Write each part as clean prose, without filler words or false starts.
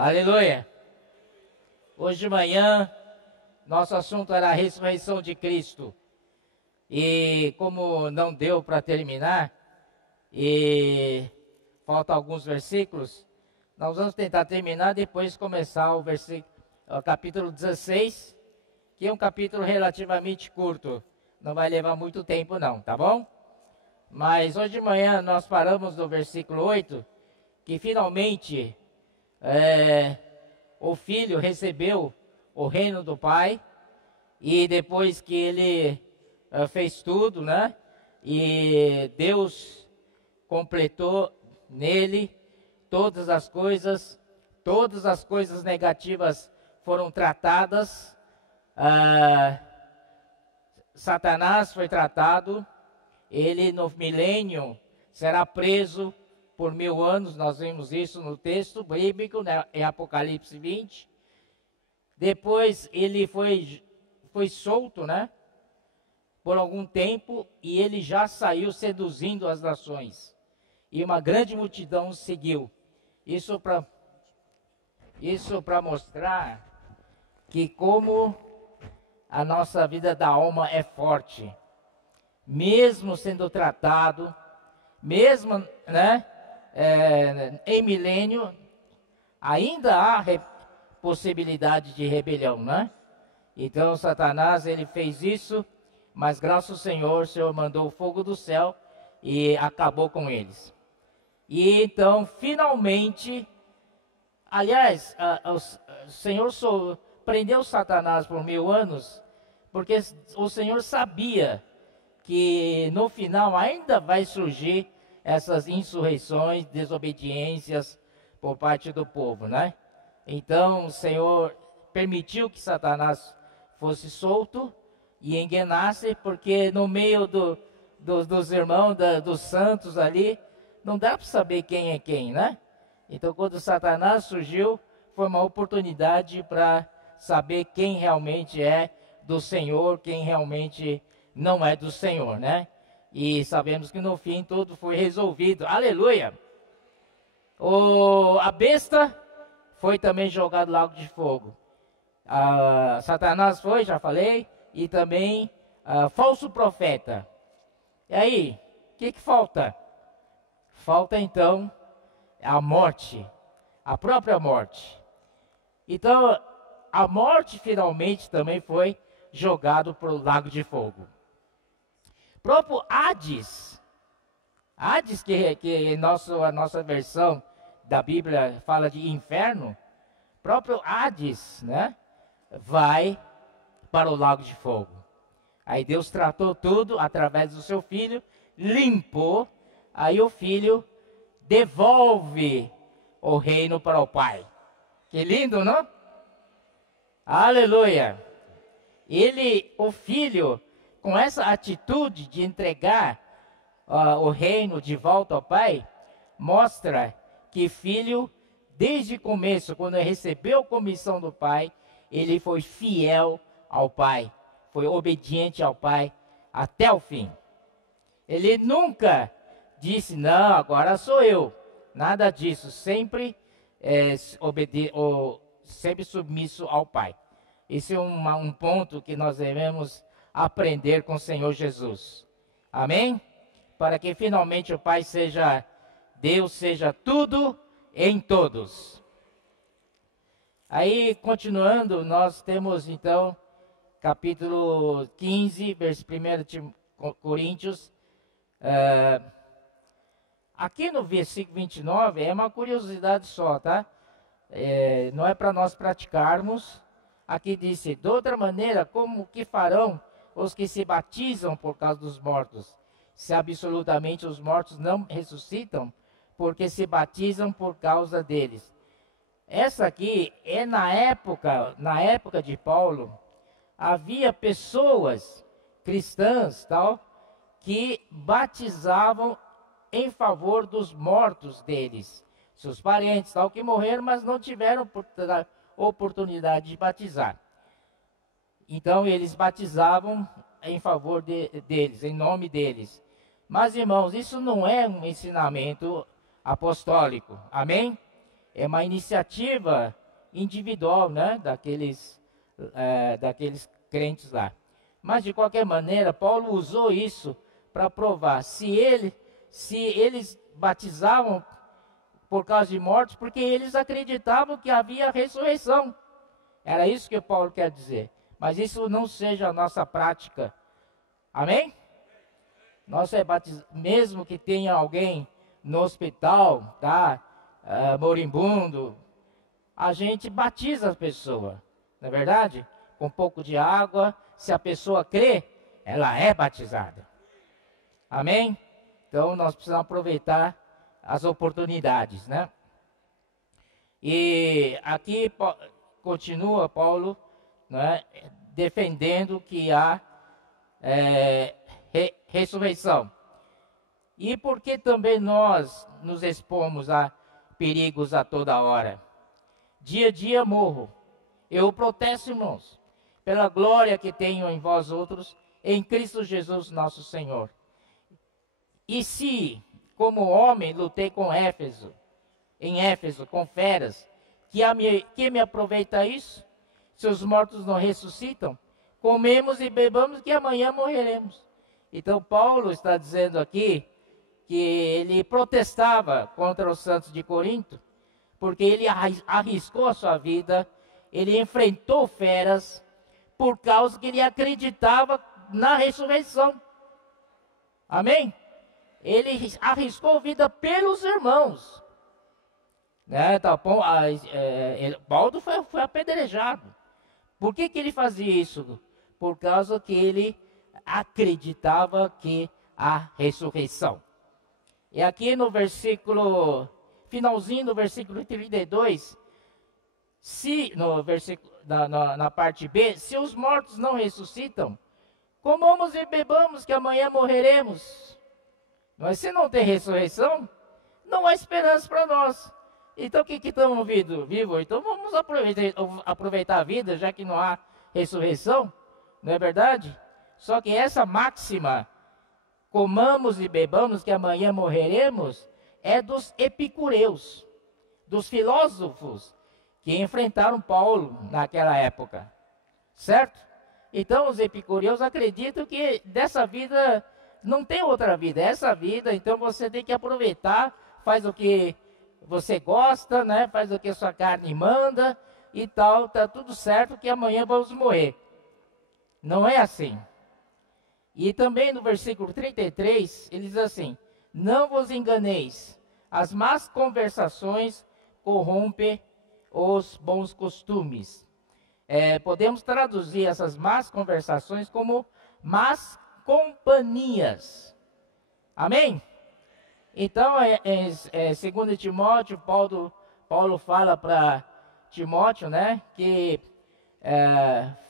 Aleluia! Hoje de manhã, nosso assunto era a ressurreição de Cristo. E como não deu para terminar, e faltam alguns versículos, nós vamos tentar terminar, depois começar o capítulo 16, que é um capítulo relativamente curto. Não vai levar muito tempo não, tá bom? Mas hoje de manhã nós paramos no versículo 8, que finalmente o filho recebeu o reino do pai, e depois que ele fez tudo, né? E Deus completou nele todas as coisas negativas foram tratadas, Satanás foi tratado, ele no milênio será preso por 1000 anos, nós vimos isso no texto bíblico, né, em Apocalipse 20. Depois ele foi solto, né, por algum tempo, e ele já saiu seduzindo as nações. E uma grande multidão seguiu. Isso para mostrar que como a nossa vida da alma é forte. Mesmo sendo tratado, mesmo, né, em milênio, ainda há possibilidade de rebelião, né? Então Satanás, ele fez isso, mas graças ao Senhor, o Senhor mandou o fogo do céu e acabou com eles. E então, finalmente, aliás, o Senhor prendeu Satanás por 1000 anos, porque o Senhor sabia que no final ainda vai surgir essas insurreições, desobediências por parte do povo, né? Então o Senhor permitiu que Satanás fosse solto e enganasse, porque no meio dos irmãos, dos santos ali, não dá para saber quem é quem, né? Então quando Satanás surgiu, foi uma oportunidade para saber quem realmente é do Senhor, quem realmente não é do Senhor, né? E sabemos que no fim tudo foi resolvido. Aleluia! A besta foi também jogado no lago de fogo. Satanás foi, já falei, e também falso profeta. E aí, o que falta? Falta então a morte, a própria morte. Então, a morte finalmente também foi jogado para o lago de fogo. Próprio Hades, que a nossa versão da Bíblia fala de inferno, próprio Hades, né, vai para o lago de fogo. Aí Deus tratou tudo através do seu filho, limpou, aí o filho devolve o reino para o pai. Que lindo, não? Aleluia! O filho, com essa atitude de entregar o reino de volta ao pai, mostra que filho, desde o começo, quando ele recebeu a comissão do pai, ele foi fiel ao pai, foi obediente ao pai até o fim. Ele nunca disse, não, agora sou eu. Nada disso, sempre sempre submisso ao pai. Esse é um ponto que nós devemos aprender com o Senhor Jesus. Amém? Para que finalmente o Pai seja, Deus seja tudo em todos. Aí, continuando, nós temos então, capítulo 15, verso 1 Coríntios. Aqui no versículo 29, é uma curiosidade só, tá? Não é para nós praticarmos. Aqui diz: de outra maneira, como que farão os que se batizam por causa dos mortos, se absolutamente os mortos não ressuscitam, porque se batizam por causa deles? Essa aqui é na época de Paulo, havia pessoas cristãs, tal, que batizavam em favor dos mortos deles, seus parentes, tal, que morreram, mas não tiveram oportunidade de batizar. Então eles batizavam em favor deles, em nome deles. Mas irmãos, isso não é um ensinamento apostólico, amém? É uma iniciativa individual, né, daqueles crentes lá. Mas de qualquer maneira, Paulo usou isso para provar se eles batizavam por causa de morte, porque eles acreditavam que havia ressurreição. Era isso que Paulo quer dizer. Mas isso não seja a nossa prática. Amém? Nós mesmo que tenha alguém no hospital, tá? Moribundo, a gente batiza a pessoa, não é verdade? Com um pouco de água, se a pessoa crê, ela é batizada. Amém? Então nós precisamos aproveitar as oportunidades, né? E aqui continua Paulo, né, defendendo que há ressurreição. E porque também nós nos expomos a perigos a toda hora. Dia a dia morro. Eu protesto, irmãos, pela glória que tenho em vós outros, em Cristo Jesus nosso Senhor. E se, como homem, lutei em Éfeso, com feras, que me aproveita isso? Se os mortos não ressuscitam, comemos e bebamos que amanhã morreremos. Então Paulo está dizendo aqui que ele protestava contra os santos de Corinto, porque ele arriscou a sua vida, ele enfrentou feras, por causa que ele acreditava na ressurreição. Amém? Ele arriscou a vida pelos irmãos. Né? Paulo foi apedrejado. Por que ele fazia isso? Por causa que ele acreditava que há ressurreição. E aqui no finalzinho do versículo 32, na parte B, se os mortos não ressuscitam, comamos e bebamos que amanhã morreremos. Mas se não tem ressurreição, não há esperança para nós. Então o que estamos vivos? Então vamos aproveitar a vida, já que não há ressurreição, não é verdade? Só que essa máxima, comamos e bebamos que amanhã morreremos, é dos epicureus, dos filósofos que enfrentaram Paulo naquela época, certo? Então os epicureus acreditam que dessa vida não tem outra vida, essa vida, então você tem que aproveitar, faz o que você gosta, né? Faz o que a sua carne manda e tal, tá tudo certo que amanhã vamos morrer. Não é assim. E também no versículo 33, ele diz assim: não vos enganeis, as más conversações corrompem os bons costumes. Podemos traduzir essas más conversações como más companhias. Amém? Então, 2 Timóteo, Paulo fala para Timóteo, né, que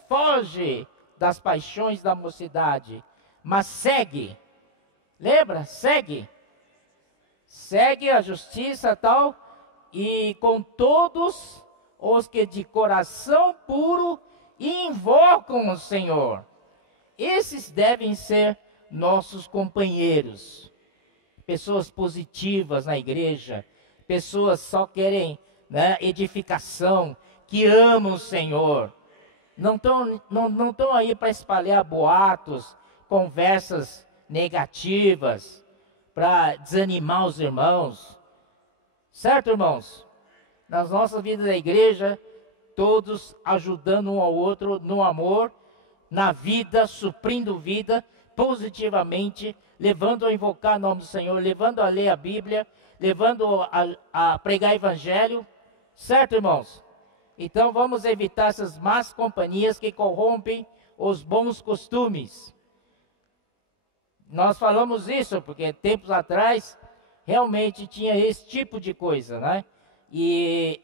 foge das paixões da mocidade, mas segue. Lembra? Segue a justiça tal, e com todos os que de coração puro invocam o Senhor. Esses devem ser nossos companheiros. Pessoas positivas na igreja, pessoas só querem, né, edificação, que amam o Senhor. Não estão aí para espalhar boatos, conversas negativas, para desanimar os irmãos. Certo, irmãos? Nas nossas vidas da igreja, todos ajudando um ao outro no amor, na vida, suprindo vida, positivamente, levando a invocar o nome do Senhor, levando a ler a Bíblia, levando a pregar o Evangelho. Certo, irmãos? Então vamos evitar essas más companhias que corrompem os bons costumes. Nós falamos isso porque tempos atrás realmente tinha esse tipo de coisa, né? E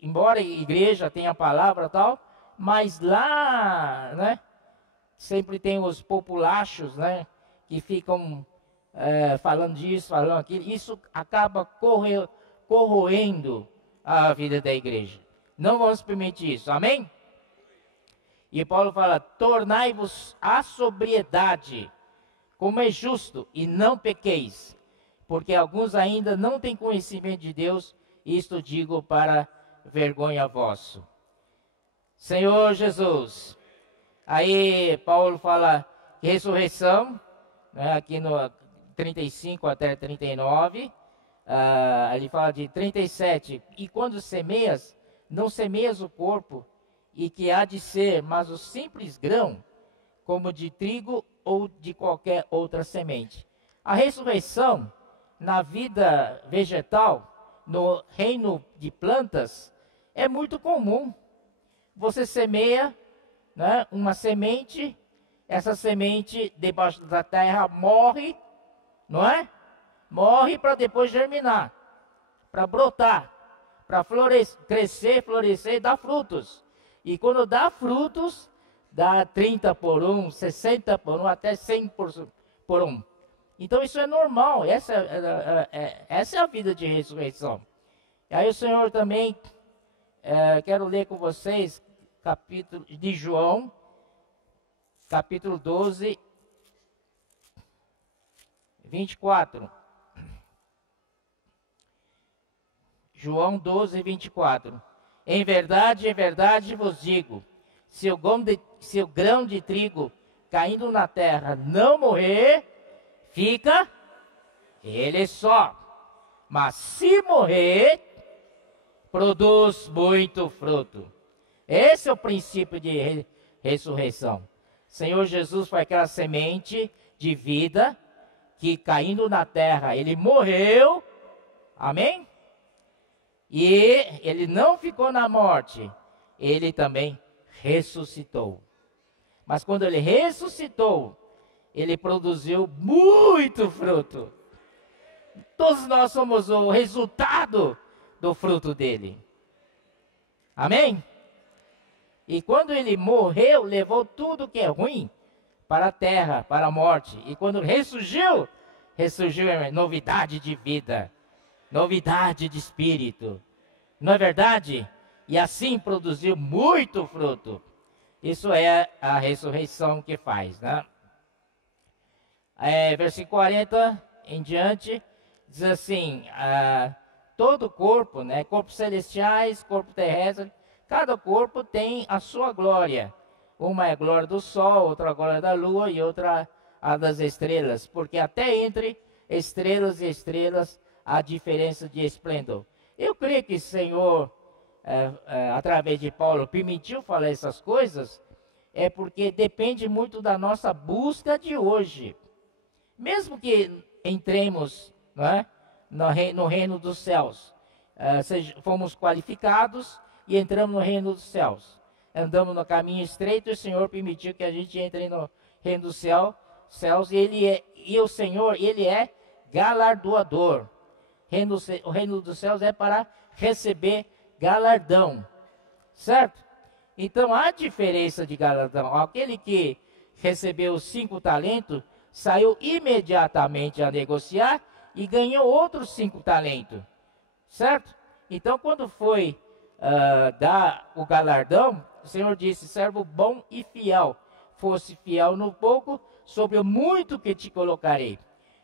embora a igreja tenha a palavra e tal, mas lá, né, sempre tem os populachos, né, que ficam falando disso, falando aquilo. Isso acaba corroendo a vida da igreja. Não vamos permitir isso, amém? E Paulo fala: tornai-vos à sobriedade, como é justo, e não pequeis, porque alguns ainda não têm conhecimento de Deus, isto digo para vergonha vosso. Senhor Jesus, aí Paulo fala ressurreição, né, aqui no 35 até 39, ele fala de 37, e quando semeias, não semeias o corpo, e que há de ser, mas o simples grão, como de trigo ou de qualquer outra semente. A ressurreição, na vida vegetal, no reino de plantas, é muito comum. Você semeia, né, uma semente, essa semente debaixo da terra morre, não é? Morre para depois germinar, para brotar, para crescer, florescer e dar frutos. E quando dá frutos, dá 30 por 1, 60 por 1, até 100 por 1. Então isso é normal, essa é a vida de ressurreição. E aí o Senhor também, quero ler com vocês, capítulo de João, capítulo 12, 24. João 12, 24. Em verdade vos digo, se o grão de trigo caindo na terra não morrer, fica ele só. Mas se morrer, produz muito fruto. Esse é o princípio de ressurreição. Senhor Jesus foi aquela semente de vida que caindo na terra, ele morreu. Amém? E ele não ficou na morte, ele também ressuscitou. Mas quando ele ressuscitou, ele produziu muito fruto. Todos nós somos o resultado do fruto dele. Amém? E quando ele morreu, levou tudo que é ruim para a terra, para a morte. E quando ressurgiu em novidade de vida, novidade de espírito. Não é verdade? E assim produziu muito fruto. Isso é a ressurreição que faz, né? Versículo 40 em diante, diz assim, todo corpo, né, corpos celestiais, corpo terrestre, cada corpo tem a sua glória. Uma é a glória do sol, outra a glória da lua e outra a das estrelas. Porque até entre estrelas e estrelas há diferença de esplendor. Eu creio que o Senhor, através de Paulo, permitiu falar essas coisas, porque depende muito da nossa busca de hoje. Mesmo que entremos, não é, no reino dos céus, fomos qualificados e entramos no reino dos céus. Andamos no caminho estreito e o Senhor permitiu que a gente entre no reino dos céus. E o Senhor, Ele é galardoador. O reino dos céus é para receber galardão, certo? Então há diferença de galardão. Aquele que recebeu 5 talentos, saiu imediatamente a negociar e ganhou outros 5 talentos, certo? Então quando foi dar o galardão, o Senhor disse, servo bom e fiel, fosse fiel no pouco, sobre o muito que te colocarei.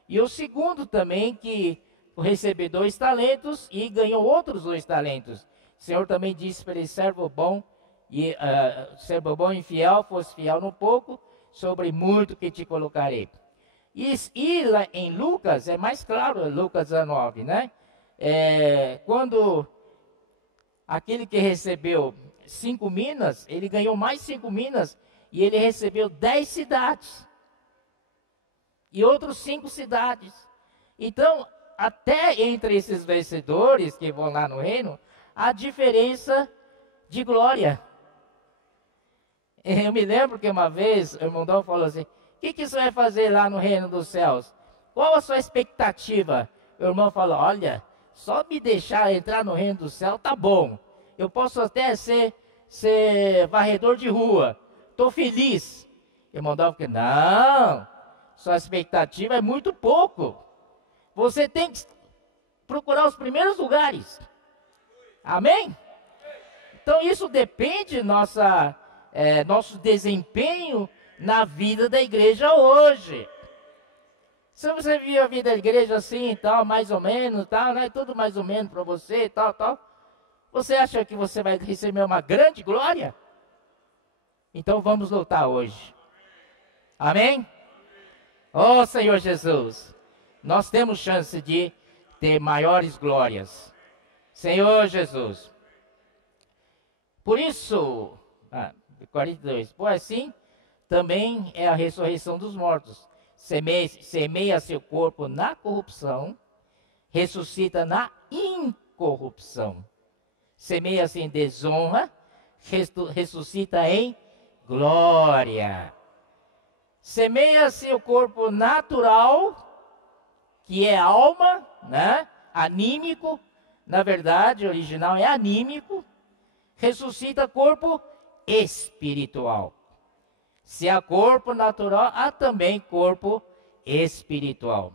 E o segundo também, que recebeu 2 talentos e ganhou outros 2 talentos. O Senhor também disse para ele, servo bom e fiel, fosse fiel no pouco, sobre muito que te colocarei. E lá em Lucas, é mais claro, Lucas 19, né? Quando aquele que recebeu 5 minas, ele ganhou mais 5 minas, e ele recebeu 10 cidades. E outros 5 cidades. Então, até entre esses vencedores que vão lá no reino, há diferença de glória. Eu me lembro que uma vez o irmão Dom falou assim, o que você vai fazer lá no reino dos céus? Qual a sua expectativa? O irmão falou, olha, só me deixar entrar no reino do céu tá bom. Eu posso até ser varredor de rua. Estou feliz. O irmão Dom falou, não, sua expectativa é muito pouco. Você tem que procurar os primeiros lugares. Amém? Então isso depende nosso desempenho na vida da igreja hoje. Se você viu a vida da igreja assim e tal, mais ou menos, tal, né? Tudo mais ou menos para você e tal, tal. Você acha que você vai receber uma grande glória? Então vamos lutar hoje. Amém? Oh Senhor Jesus, nós temos chance de ter maiores glórias. Senhor Jesus. Por isso, 42, pois assim também é a ressurreição dos mortos. Semeia seu corpo na corrupção, ressuscita na incorrupção. Semeia-se em desonra, ressuscita em glória. Semeia-se o corpo natural, que é alma, né? Anímico, na verdade, o original é anímico. Ressuscita corpo espiritual. Se há corpo natural, há também corpo espiritual.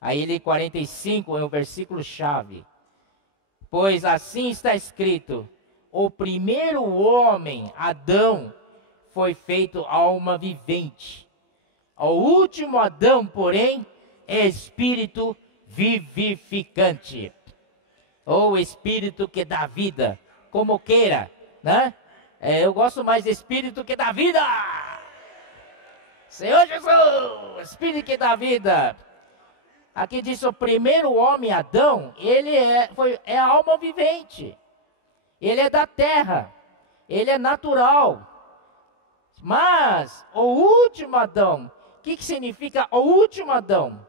Aí ele 45 é o versículo chave. Pois assim está escrito: o primeiro homem, Adão, foi feito alma vivente. O último Adão, porém, é espírito vivificante. Ou espírito que dá vida, como queira, né? Eu gosto mais de espírito que dá vida. Senhor Jesus, espírito que dá vida. Aqui diz o primeiro homem, Adão, ele é a alma vivente. Ele é da terra. Ele é natural. Mas o último Adão, o que significa o último Adão?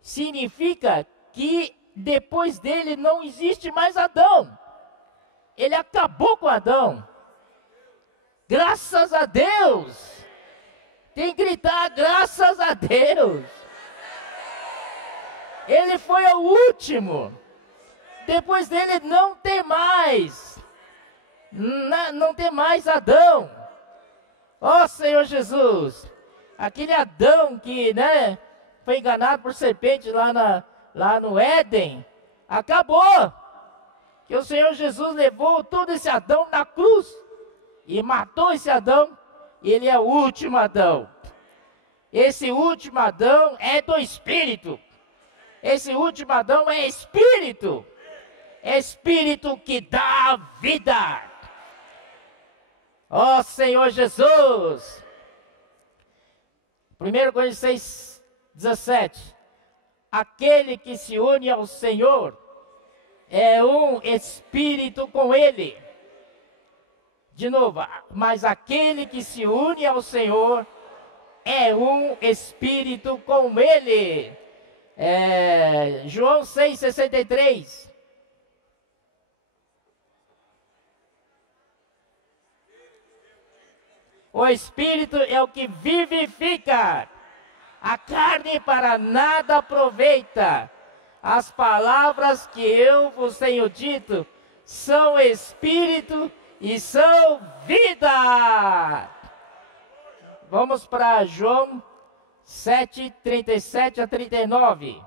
Significa que depois dele não existe mais Adão. Ele acabou com Adão. Graças a Deus. Tem que gritar, graças a Deus. Ele foi o último. Depois dele não tem mais. Não tem mais Adão. Ó Senhor Jesus. Aquele Adão que, né, foi enganado por serpente lá no Éden. Acabou. Que o Senhor Jesus levou todo esse Adão na cruz. E matou esse Adão. E ele é o último Adão. Esse último Adão é do Espírito. Esse último Adão é Espírito. Espírito que dá vida. Ó Senhor Jesus. 1 Coríntios 6, 17. Aquele que se une ao Senhor é um espírito com Ele. De novo, mas aquele que se une ao Senhor é um espírito com Ele. João 6,63. O Espírito é o que vivifica. A carne para nada aproveita. As palavras que eu vos tenho dito são Espírito e são vida. Vamos para João 7, 37 a 39.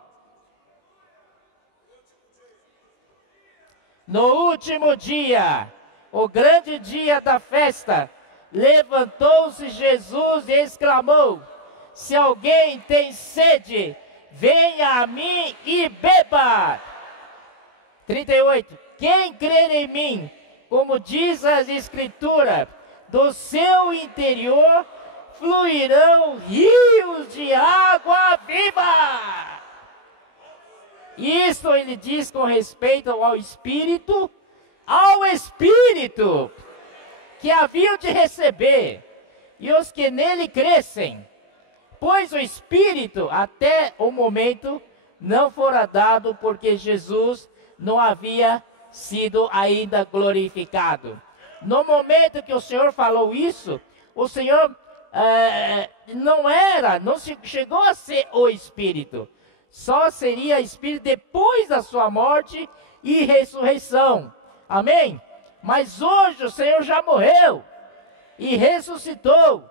No último dia, o grande dia da festa, levantou-se Jesus e exclamou: se alguém tem sede, venha a mim e beba. 38. Quem crer em mim, como diz as Escrituras, do seu interior fluirão rios de água viva. Isto ele diz com respeito ao Espírito que haviam de receber, e os que nele crescem, pois o Espírito até o momento não fora dado, porque Jesus não havia sido ainda glorificado. No momento que o Senhor falou isso, o Senhor não chegou a ser o Espírito. Só seria Espírito depois da sua morte e ressurreição. Amém? Mas hoje o Senhor já morreu e ressuscitou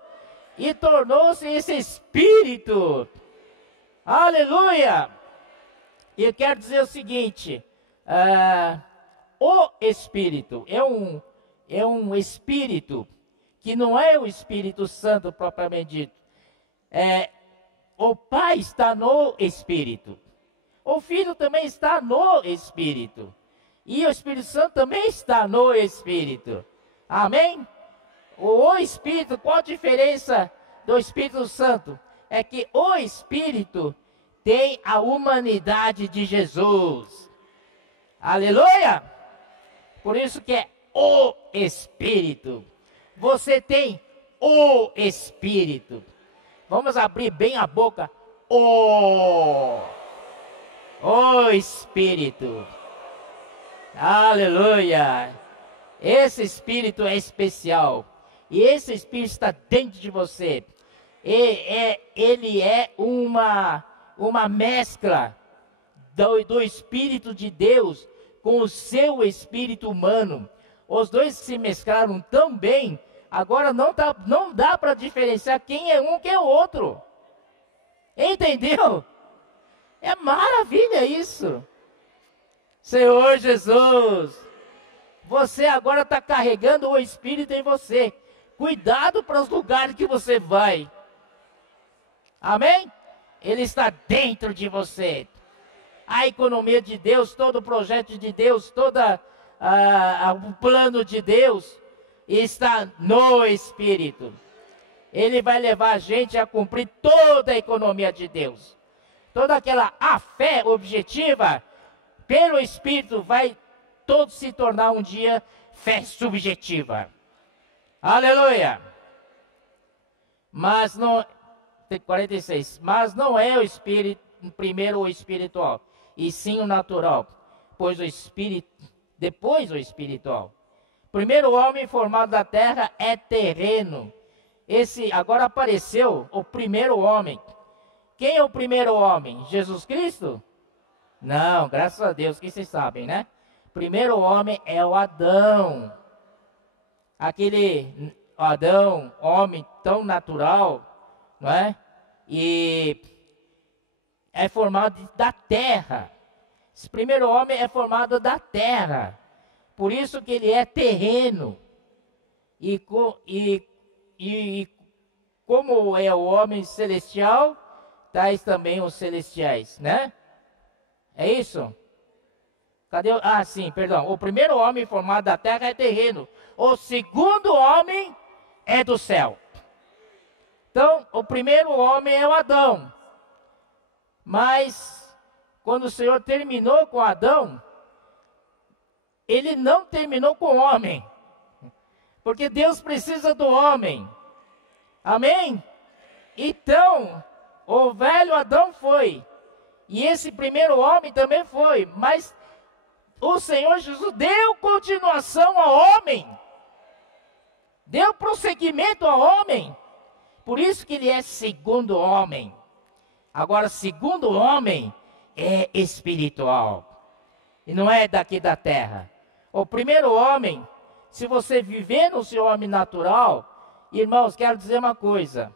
e tornou-se esse Espírito. Aleluia! E eu quero dizer o seguinte: o Espírito é um Espírito que não é o Espírito Santo propriamente dito. o Pai está no Espírito. O Filho também está no Espírito. E o Espírito Santo também está no Espírito. Amém? O Espírito, qual a diferença do Espírito Santo? É que o Espírito tem a humanidade de Jesus. Aleluia! Por isso que é o Espírito. Você tem o Espírito. Vamos abrir bem a boca. O Espírito. Aleluia. Esse Espírito é especial. E esse Espírito está dentro de você. Ele é uma mescla do Espírito de Deus com o seu espírito humano. Os dois se mesclaram tão bem, agora não dá para diferenciar quem é um, quem é o outro. Entendeu? É maravilha isso. Senhor Jesus, você agora está carregando o Espírito em você. Cuidado para os lugares que você vai. Amém? Ele está dentro de você. A economia de Deus, todo o projeto de Deus, todo o plano de Deus está no Espírito. Ele vai levar a gente a cumprir toda a economia de Deus. Toda aquela fé objetiva, pelo Espírito, vai todo se tornar um dia fé subjetiva. Aleluia! Mas não... 46. Mas não é o Espírito, primeiro o espiritual, e sim o natural, pois o Espírito, depois o espiritual. Primeiro o homem formado da terra é terreno. Agora apareceu o primeiro homem. Quem é o primeiro homem? Jesus Cristo? Não, graças a Deus, que vocês sabem, né? Primeiro homem é o Adão. Aquele Adão, homem tão natural, não é? E é formado da terra. Esse primeiro homem é formado da terra. Por isso que ele é terreno. E como é o homem celestial, tais também os celestiais, né? É isso? Cadê? Sim, perdão. O primeiro homem formado da terra é terreno. O segundo homem é do céu. Então, o primeiro homem é o Adão. Mas, quando o Senhor terminou com Adão, ele não terminou com o homem. Porque Deus precisa do homem. Amém? Então, o velho Adão foi. E esse primeiro homem também foi. Mas o Senhor Jesus deu continuação ao homem. Deu prosseguimento ao homem. Por isso que ele é segundo homem. Agora, segundo homem é espiritual. E não é daqui da terra. O primeiro homem, se você viver no seu homem natural, irmãos, quero dizer uma coisa.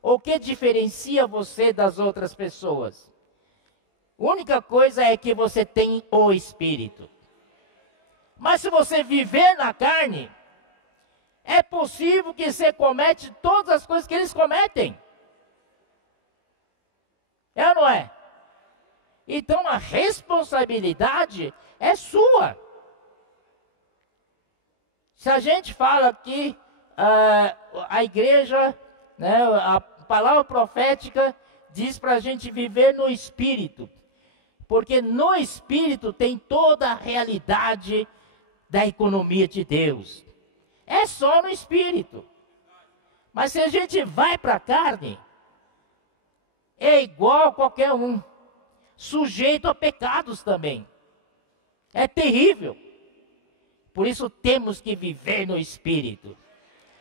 O que diferencia você das outras pessoas? A única coisa é que você tem o Espírito. Mas se você viver na carne, é possível que você comete todas as coisas que eles cometem. É ou não é? Então a responsabilidade é sua. Se a gente fala que a igreja, né, a palavra profética diz para a gente viver no Espírito. Porque no Espírito tem toda a realidade da economia de Deus. É só no Espírito. Mas se a gente vai para a carne, é igual a qualquer um. Sujeito a pecados também. É terrível. Por isso temos que viver no Espírito.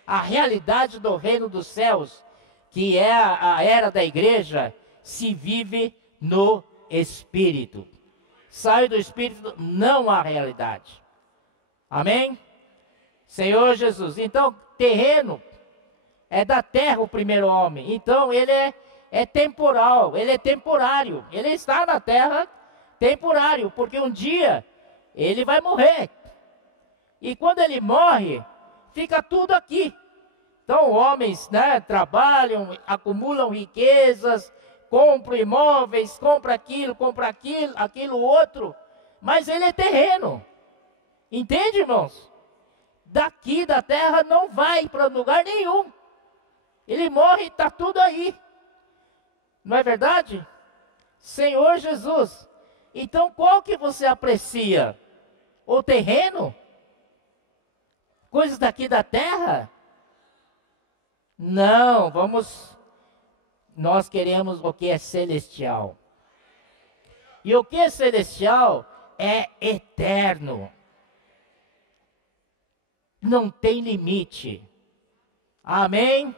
A realidade do reino dos céus, que é a era da igreja, se vive no Espírito. Sai do Espírito, não há realidade. Amém? Senhor Jesus. Então, terreno é da terra o primeiro homem. Então, ele é temporal, ele é temporário. Ele está na terra temporário, porque um dia ele vai morrer. E quando ele morre, fica tudo aqui. Então, homens, né, trabalham, acumulam riquezas, compram imóveis, compra aquilo, aquilo outro, mas ele é terreno. Entende, irmãos? Daqui da terra não vai para lugar nenhum. Ele morre e está tudo aí. Não é verdade? Senhor Jesus. Então, qual que você aprecia? O terreno? Coisas daqui da terra? Não, nós queremos o que é celestial. E o que é celestial é eterno. Não tem limite. Amém?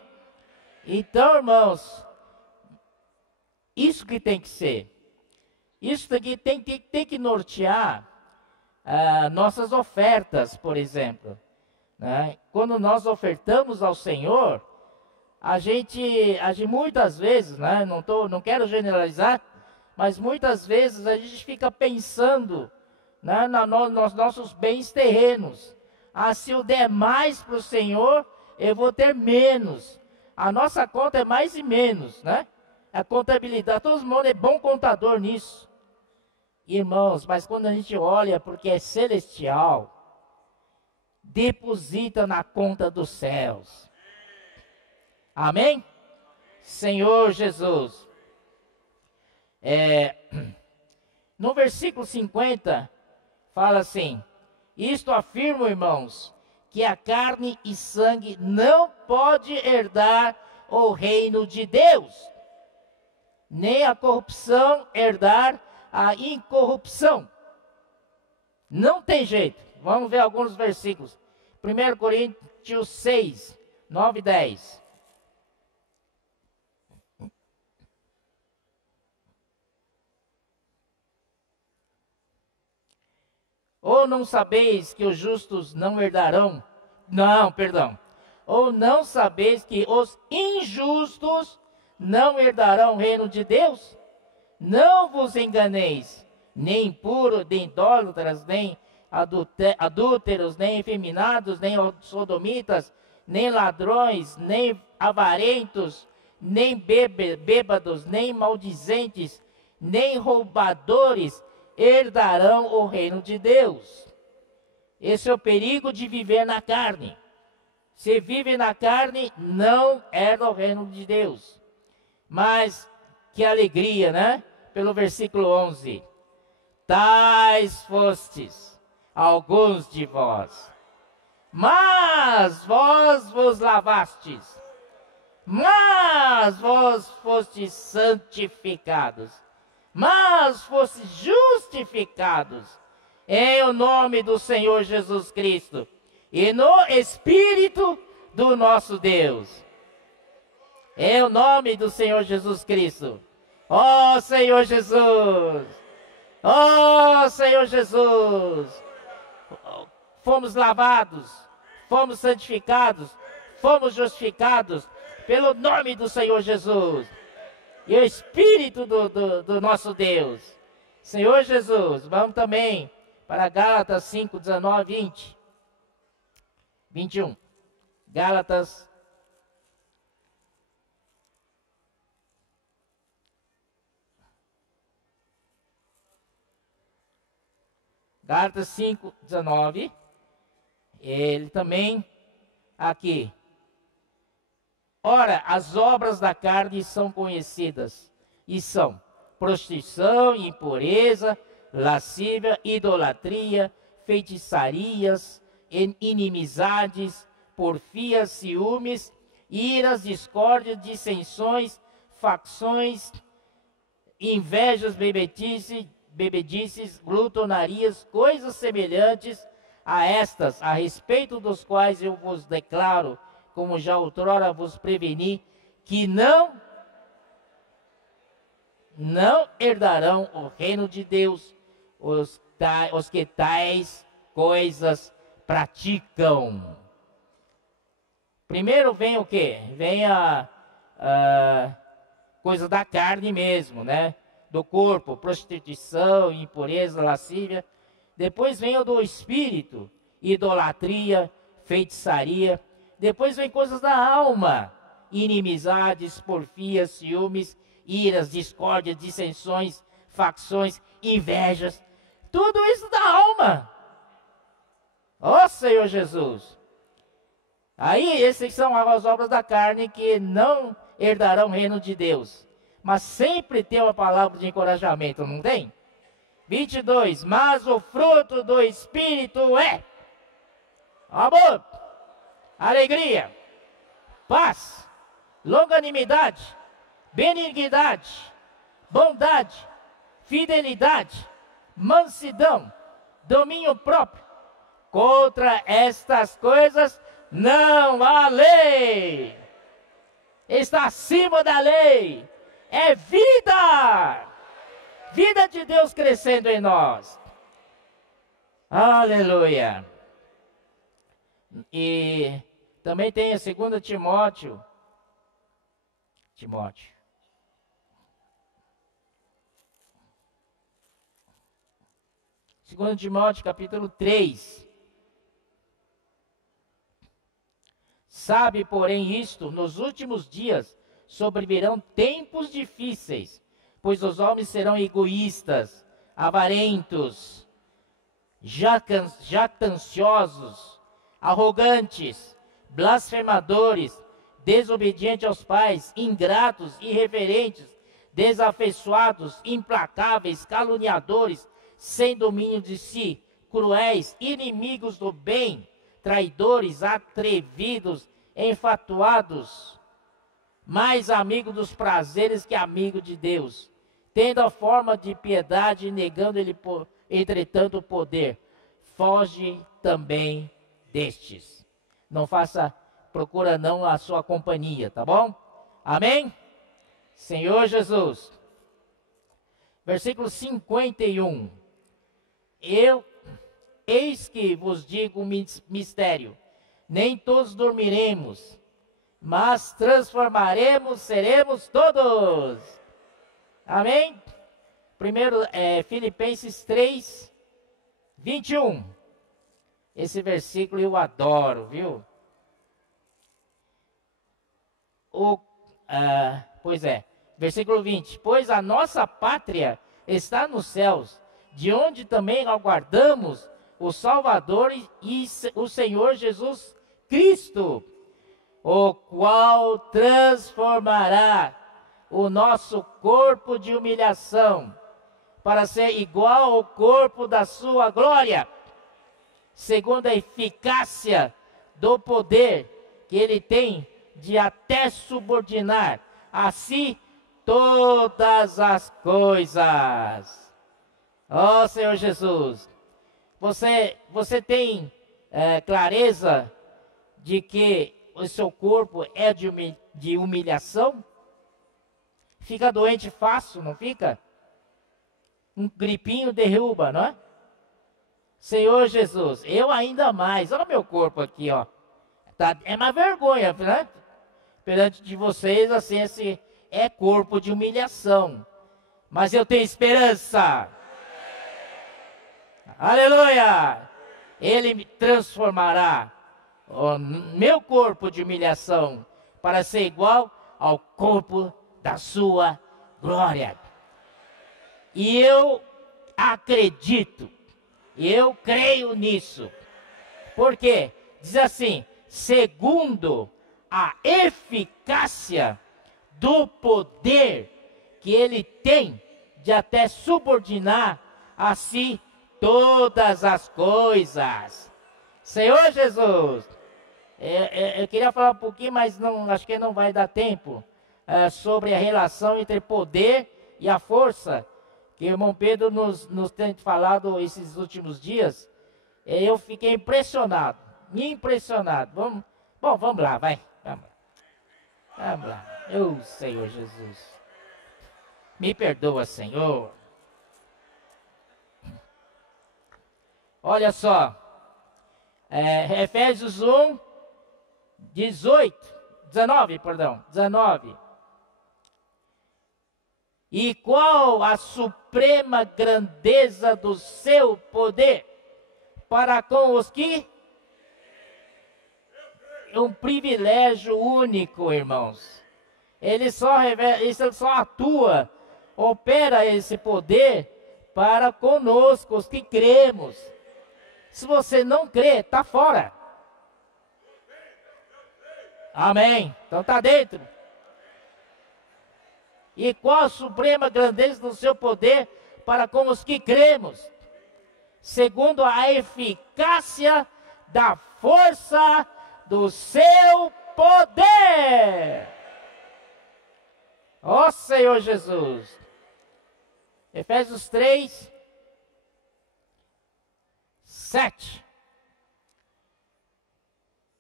Então, irmãos, isso que tem que ser. Isso aqui tem que nortear nossas ofertas, por exemplo. Né? Quando nós ofertamos ao Senhor, a gente muitas vezes, né? Não quero generalizar, mas muitas vezes a gente fica pensando, né, nos nossos bens terrenos. Se eu der mais para o Senhor, eu vou ter menos. A nossa conta é mais e menos, né? A contabilidade, todo mundo é bom contador nisso. Irmãos, mas quando a gente olha porque é celestial, deposita na conta dos céus. Amém? Senhor Jesus. No versículo 50, fala assim: isto afirmo, irmãos, que a carne e sangue não pode herdar o reino de Deus, nem a corrupção herdar a incorrupção. Não tem jeito. Vamos ver alguns versículos. 1 Coríntios 6, 9 e 10. Ou não sabeis que os justos não herdarão? Não, perdão. Ou não sabeis que os injustos não herdarão o reino de Deus? Não vos enganeis, nem impuros, nem idólatras, nem adúlteros, nem efeminados, nem sodomitas, nem ladrões, nem avarentos, nem bêbados, nem maldizentes, nem roubadores herdarão o reino de Deus. Esse é o perigo de viver na carne. Se vive na carne, não herda o reino de Deus. Mas que alegria, né? Pelo versículo 11. Tais fostes alguns de vós, mas vós vos lavastes, mas vós fostes santificados, mas fostes justificados em o nome do Senhor Jesus Cristo e no Espírito do nosso Deus. Em o nome do Senhor Jesus Cristo. Ó Senhor Jesus! Ó Senhor Jesus! Fomos lavados, fomos santificados, fomos justificados pelo nome do Senhor Jesus. E o Espírito do nosso Deus. Senhor Jesus, vamos também para Gálatas 5, 19, 20. 21. Gálatas. Gálatas 5, 19. Ele também aqui. Ora, as obras da carne são conhecidas, e são prostituição, impureza, lascívia, idolatria, feitiçarias, inimizades, porfias, ciúmes, iras, discórdias, dissensões, facções, invejas, bebedices, glutonarias, coisas semelhantes a estas, a respeito dos quais eu vos declaro, como já outrora vos preveni, que não herdarão o reino de Deus os que tais coisas praticam. Primeiro vem o quê? Vem a coisa da carne mesmo, né? Do corpo, prostituição, impureza, lascívia. Depois vem o do espírito, idolatria, feitiçaria, Depois vem coisas da alma: inimizades, porfias, ciúmes, iras, discórdias, dissensões, facções, invejas. Tudo isso da alma. Ó Senhor Jesus. Aí, esses são as obras da carne que não herdarão o reino de Deus. Mas sempre tem uma palavra de encorajamento, não tem? 22. Mas o fruto do Espírito é amor, alegria, paz, longanimidade, benignidade, bondade, fidelidade, mansidão, domínio próprio. Contra estas coisas não há lei. Está acima da lei. É vida. Vida de Deus crescendo em nós. Aleluia. E também tem a 2 Timóteo. 2 Timóteo capítulo 3. Sabe, porém, isto: nos últimos dias sobrevirão tempos difíceis, pois os homens serão egoístas, avarentos, jactanciosos, arrogantes, blasfemadores, desobedientes aos pais, ingratos, irreverentes, desafeiçoados, implacáveis, caluniadores, sem domínio de si, cruéis, inimigos do bem, traidores, atrevidos, enfatuados, mais amigo dos prazeres que amigo de Deus, tendo a forma de piedade, negando-lhe, entretanto, o poder. Foge também destes. Não procura não a sua companhia, tá bom? Amém? Senhor Jesus. Versículo 51. Eis que vos digo um mistério: nem todos dormiremos, mas transformaremos, seremos todos. Amém? Primeiro, Filipenses 3, 21. Esse versículo eu adoro, viu? Versículo 20. Pois a nossa pátria está nos céus, de onde também aguardamos o Salvador e o Senhor Jesus Cristo, o qual transformará o nosso corpo de humilhação para ser igual ao corpo da sua glória, segundo a eficácia do poder que ele tem de até subordinar a si todas as coisas. Ó Senhor Jesus, você tem clareza de que o seu corpo é de humilhação? Fica doente fácil, não fica? Um gripinho derruba, não é? Senhor Jesus, eu ainda mais. Olha o meu corpo aqui, ó. Tá, é uma vergonha, né? Perante de vocês, assim, esse é corpo de humilhação. Mas eu tenho esperança. Aleluia! Ele me transformará o meu corpo de humilhação para ser igual ao corpo da sua glória. E eu acredito, eu creio nisso. Porque diz assim: segundo a eficácia do poder que ele tem de até subordinar a si todas as coisas. Senhor Jesus, eu queria falar um pouquinho, mas não, acho que não vai dar tempo, sobre a relação entre poder e a força, que o irmão Pedro nos tem falado esses últimos dias. Eu fiquei impressionado. Vamos lá, vai. Vamos lá. Oh, Senhor Jesus. Me perdoa, Senhor. Olha só. Efésios 1, 19. E qual a suprema grandeza do seu poder para com os que... um privilégio único, irmãos. Ele só revela, ele só atua, opera esse poder para conosco, os que cremos. Se você não crê, está fora. Amém. Então está dentro. E qual a suprema grandeza do seu poder para com os que cremos? Segundo a eficácia da força do seu poder. Ó Senhor Jesus. Efésios 3, 7.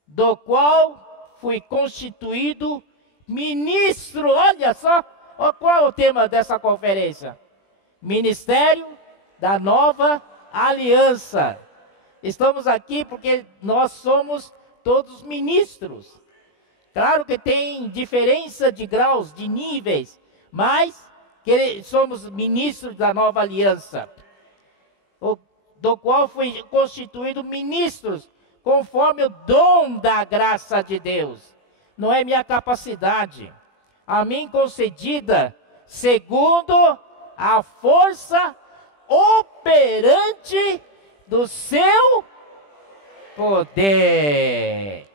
Do qual fui constituído ministro. Olha só, qual é o tema dessa conferência? Ministério da Nova Aliança. Estamos aqui porque nós somos todos ministros. Claro que tem diferença de graus, de níveis, mas que somos ministros da Nova Aliança, do qual fui constituído ministros, conforme o dom da graça de Deus. Não é minha capacidade, a mim concedida, segundo a força operante do seu poder.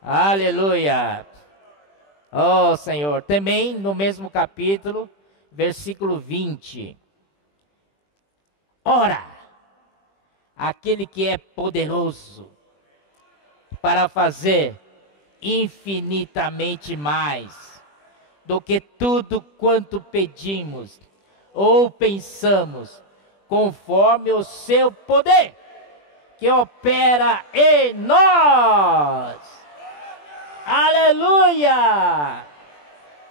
Aleluia. Oh Senhor, também no mesmo capítulo, versículo 20. Ora, aquele que é poderoso para fazer infinitamente mais do que tudo quanto pedimos ou pensamos, conforme o seu poder que opera em nós. Aleluia!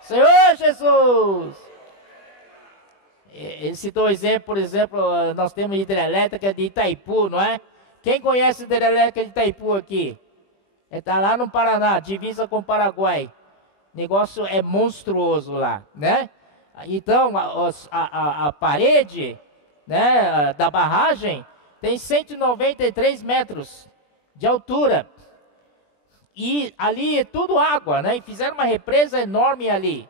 Senhor Jesus! Ele citou um exemplo, por exemplo, nós temos hidrelétrica de Itaipu, não é? Quem conhece hidrelétrica de Itaipu aqui? Está lá no Paraná, divisa com o Paraguai. O negócio é monstruoso lá, né? Então, a parede, né, da barragem tem 193 metros de altura. E ali é tudo água, né? E fizeram uma represa enorme ali.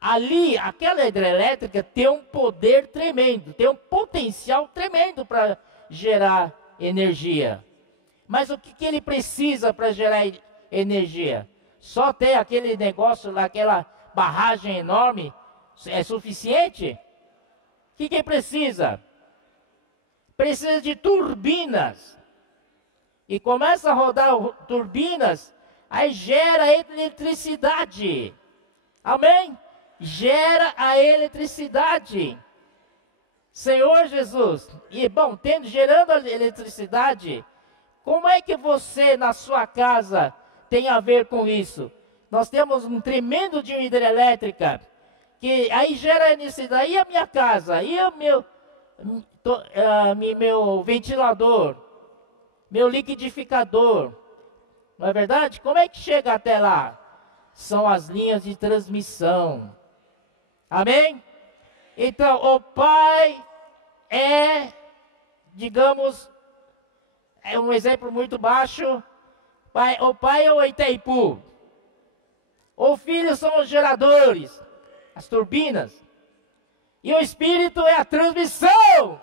Ali, aquela hidrelétrica tem um poder tremendo, tem um potencial tremendo para gerar energia. Mas o que ele precisa para gerar energia? Só ter aquele negócio lá, aquela barragem enorme, é suficiente? O que ele precisa? Precisa de turbinas. E começa a rodar turbinas, aí gera eletricidade. Amém? Gera a eletricidade. Senhor Jesus. E bom, gerando a eletricidade, como é que você na sua casa tem a ver com isso? Nós temos um tremendo de uma hidrelétrica, que aí gera eletricidade. E a minha casa? E o meu ventilador? Meu liquidificador? Não é verdade? Como é que chega até lá? São as linhas de transmissão. Amém? Então, o Pai é, digamos, é um exemplo muito baixo. O Pai é o Itaipu. O Filho são os geradores, as turbinas. E o Espírito é a transmissão.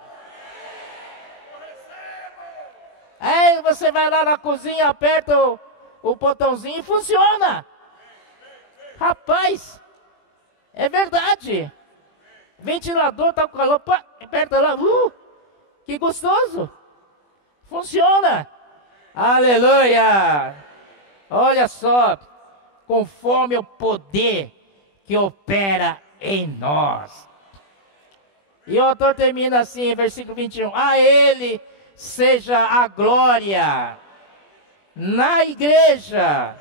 Aí você vai lá na cozinha, aperta o botãozinho e funciona. Rapaz, é verdade. Ventilador tá com calor, pá, aperta lá, que gostoso. Funciona. Aleluia. Olha só, conforme o poder que opera em nós. E o autor termina assim, versículo 21. A Ele seja a glória na igreja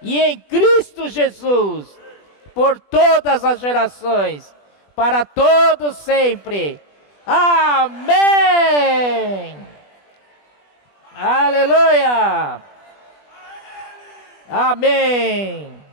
e em Cristo Jesus, por todas as gerações, para todos sempre. Amém. Aleluia. Amém.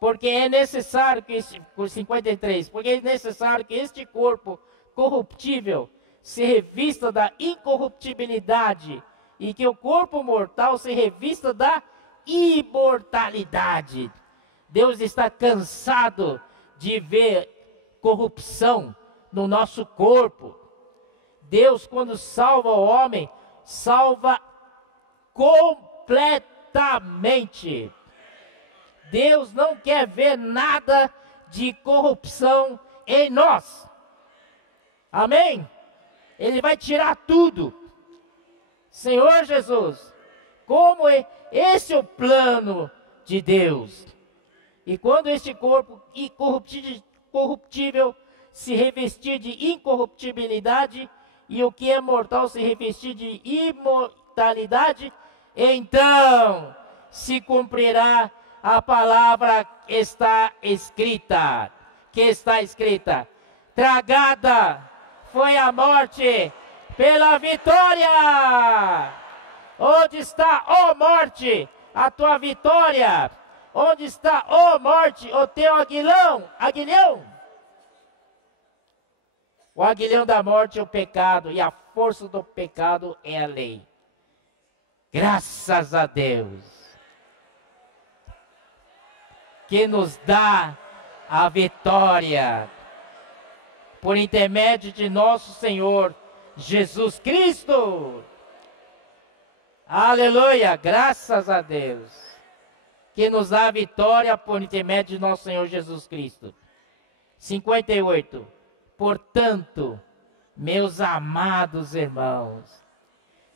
Porque é necessário que por 53, porque é necessário que este corpo corruptível se revista da incorruptibilidade e que o corpo mortal se revista da imortalidade. Deus está cansado de ver corrupção no nosso corpo. Deus, quando salva o homem, salva completamente. Deus não quer ver nada de corrupção em nós. Amém? Ele vai tirar tudo. Senhor Jesus, como esse é o plano de Deus. E quando este corpo corruptível se revestir de incorruptibilidade, e o que é mortal se revestir de imortalidade, então se cumprirá a palavra que está escrita. Tragada foi a morte pela vitória. Onde está, ó morte, a tua vitória? Onde está, ó morte, o teu aguilhão? O aguilhão da morte é o pecado, e a força do pecado é a lei. Graças a Deus, que nos dá a vitória, por intermédio de nosso Senhor Jesus Cristo. Aleluia, graças a Deus, que nos dá a vitória por intermédio de nosso Senhor Jesus Cristo. 58. Portanto, meus amados irmãos,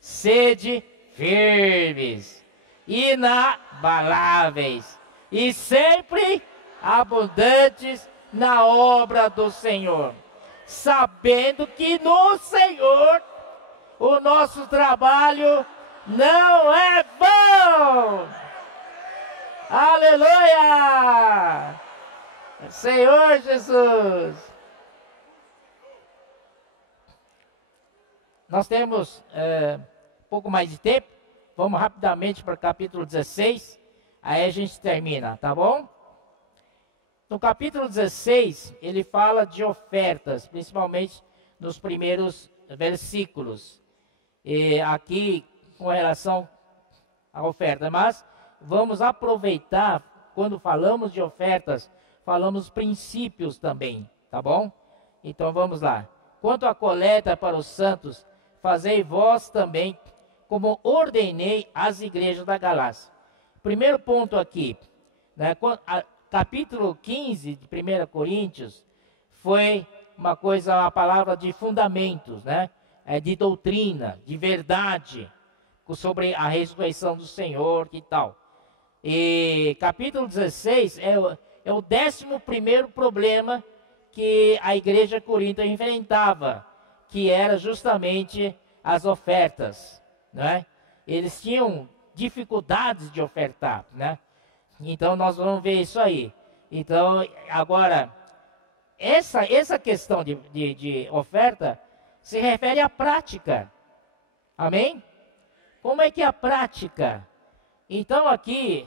sede firmes, inabaláveis e sempre abundantes na obra do Senhor, sabendo que no Senhor o nosso trabalho não é vão. Aleluia! Senhor Jesus. Nós temos pouco mais de tempo. Vamos rapidamente para o capítulo 16. Aí a gente termina, tá bom? No capítulo 16, ele fala de ofertas, principalmente nos primeiros versículos. E aqui, com relação à oferta. Mas vamos aproveitar, quando falamos de ofertas, falamos princípios também, tá bom? Então vamos lá. Quanto à coleta para os santos, fazei vós também, como ordenei às igrejas da Galácia. Primeiro ponto aqui, né, capítulo 15 de 1 Coríntios, foi uma palavra de fundamentos, né, de doutrina, de verdade, sobre a ressurreição do Senhor e tal. E capítulo 16 é o 11º problema que a igreja corinta enfrentava, que era justamente as ofertas, né? Eles tinham dificuldades de ofertar, né? Então nós vamos ver isso aí. Então agora, essa questão de oferta se refere à prática. Amém? Como é que é a prática? Então aqui,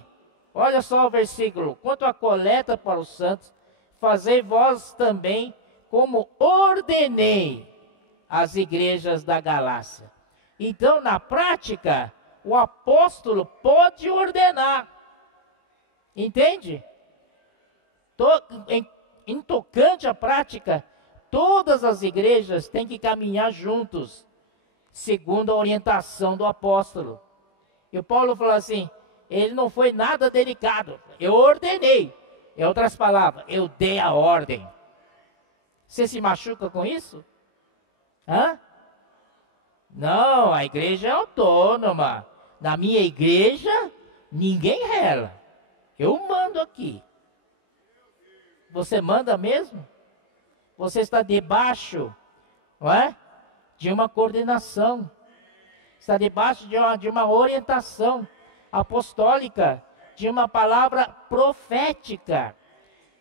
olha só o versículo. Quanto à coleta para os santos, fazei vós também como ordenei as igrejas da Galácia. Então, na prática, o apóstolo pode ordenar. Entende? Em tocante à prática, todas as igrejas têm que caminhar juntos, segundo a orientação do apóstolo. E o Paulo falou assim, ele não foi nada delicado. Eu ordenei. Em outras palavras, eu dei a ordem. Você se machuca com isso? Hã? Não, a igreja é autônoma. Na minha igreja, ninguém rela. Eu mando aqui. Você manda mesmo? Você está debaixo, não é? De uma coordenação. Está debaixo de uma orientação apostólica, de uma palavra profética.